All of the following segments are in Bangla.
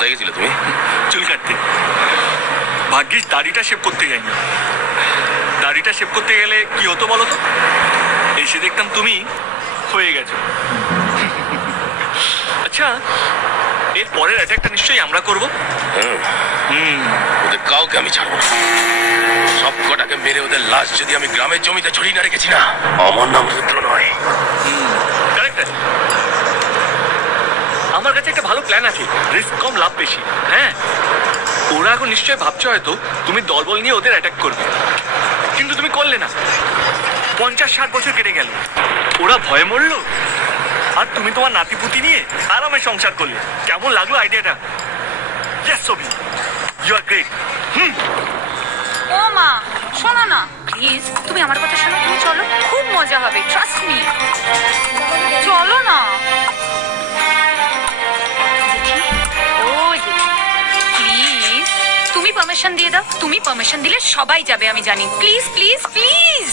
কোথায় গেছিলে তুমি? চুল কাটতে। ভাগ্যিস দাড়িটা শেভ করতে যাইনি। দাড়িটা শেভ করতে গেলে কি হতো বলো তো? এসে দেখতাম তুমি হয়ে গেছো। আচ্ছা, এর পরের অ্যাটাকটা নিশ্চয়ই আমরা করবো। ওদের কাউকে আমি ছাড়বো না। সব কটাকে মেরে ওদের লাশ যদি আমি গ্রামের জমিতে ছড়িয়ে না রেখেছি না, আমার নাম রুদ্র নয়। কারেক্ট। আমার কাছে একটা ভালো প্ল্যান আছে, রিস্ক কম লাভ বেশি। হ্যাঁ, ওরা এখন নিশ্চয়ই ভাবছো হয়তো তুমি দলবল নিয়ে ওদের অ্যাটাক করবে, কিন্তু তুমি করলে না। 50-60 বছর কেটে গেল, ওরা ভয়ে মরলো, আর তুমি তোমার নাতিপুতি নিয়ে আরামে সংসার করলে। কেমন লাগলো আইডিয়াটা? ইয়েস সবি, ইউ আর গ্রেট। ও মা, শোনো না প্লিজ, তুমি আমার কথা শোনো, তুমি চলো, খুব মজা হবে, ট্রাস্ট মি। চলো না। প্লিজ তুমি পারমিশন দিয়ে দাও। তুমি পারমিশন দিলে সবাই যাবে, আমি জানি। Please please please.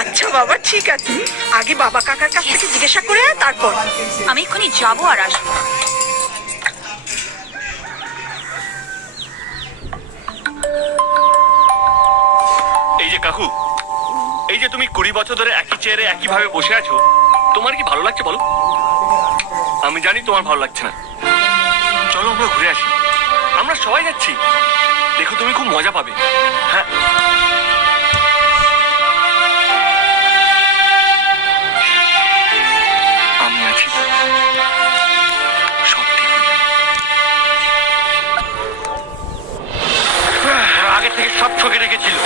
আচ্ছা বাবা, ঠিক আছে, আগে বাবা কাকার কাছ থেকে জিজ্ঞাসা করে তারপর। আমি এক্ষুনি যাবো আর আসবো। এই যে কাকু, এই যে তুমি 20 বছর ধরে একই চেয়ারে একই ভাবে বসে আছো, তোমার কি ভালো লাগছে বলো? আমি জানি তোমার ভালো লাগছে না। চলো আমরা ঘুরে আসি। আমরা সবাই যাচ্ছি, দেখো তুমি খুব মজা পাবে। হ্যাঁ, আমি আছি, সব ঠিক হয়ে যাবে। আগে থেকে সব ছকে রেখেছিল,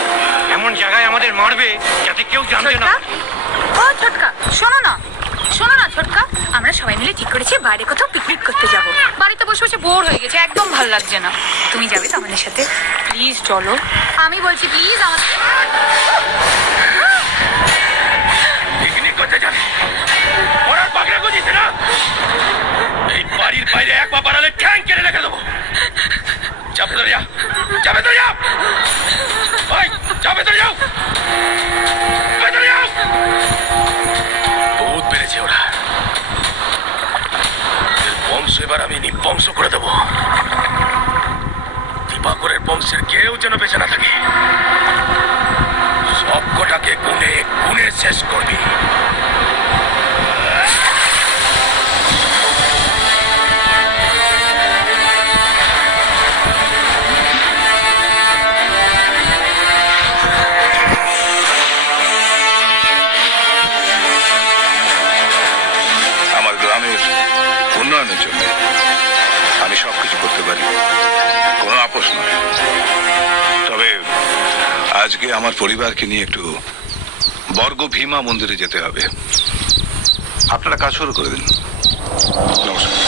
এমন জায়গায় আমাদের মারবে যাতে কেউ জানবে না। ও ছোটকা, শোনো না, শোনো না ছোটকা, আমরা সবাই মিলে ঠিক করেছি বাইরে কোথাও পিকনিক করতে যাব। বাড়িতে বসে বসে বোর হয়ে গেছে, একদম ভালো লাগছে না। তুমি যাবে তো আমাদের সাথে? প্লিজ চলো, আমি বলছি প্লিজ। আমার পিকনিক করতে যাবে? ওরা পাগড়া গজিছে না? এই বাড়ির বাইরে এক পা বাড়ালে ঠ্যাং কেটে রেখে দেবো। যাবে তো যাও, যাবে তো যাও, ওই যাবে তো যাও, বহুত পেরেছে ওরা। বংশ এবার আমি নিবংশ করে দেবো। দিবাকরের বংশের কেউ যেন বেঁচে না থাকে। সব কটাকে গুনে গুনে শেষ করবি। উন্নয়নের জন্য আমি সবকিছু করতে পারি, কোনো আপোষ নয়। তবে আজকে আমার পরিবারকে নিয়ে একটু বর্গ ভীমা মন্দিরে যেতে হবে। আপনারা কাজ শুরু করে দিন। নমস্কার।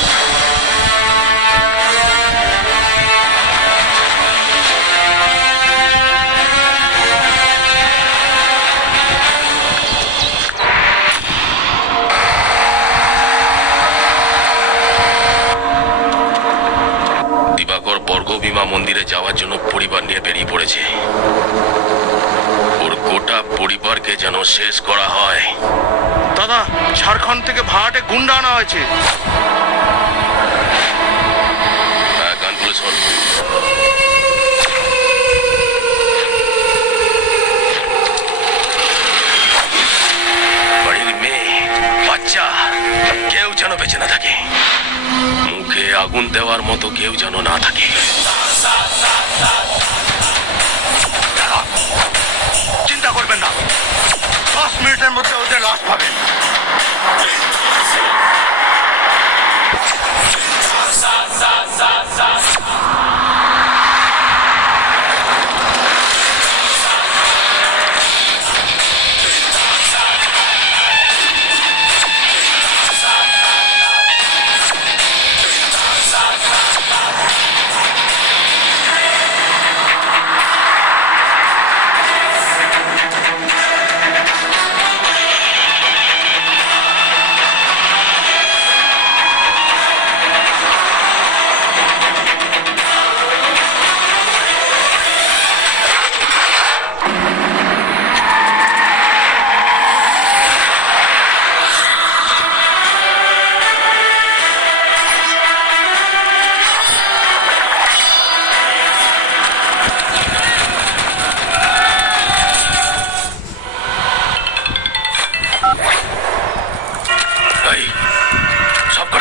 ভীমা মন্দিরে যাওয়ার জন্য পরিবার নিয়ে বেরিয়ে পড়েছে। ওর গোটা পরিবারকে যেন শেষ করা হয়। দাদা, ঝাড়খণ্ড থেকে ভাড়াটে গুন্ডা আনা হয়েছে। হ্যাঁ, গান খুলে শোন। বাড়ির মেয়ে বাচ্চা কেউ যেন বেঁচে না থাকে। মুখে আগুন দেওয়ার মতো কেউ যেন না থাকে। চিন্তা করবেন না, 10 মিনিটের মধ্যে ওদের লাশ পাবেন।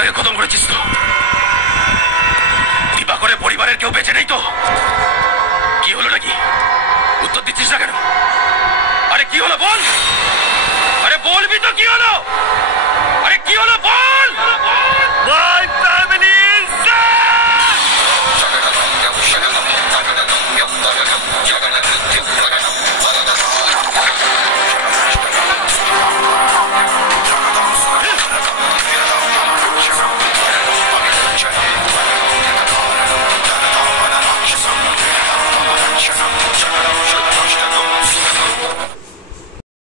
আগে খতম করেছিস তো? দিবাকরের পরিবারের কেউ বেঁচে নেই তো? কি হলো নাকি? উত্তর দিচ্ছিস না কেন? আরে কি হলো বল? আরে বলবি তো কি হলো?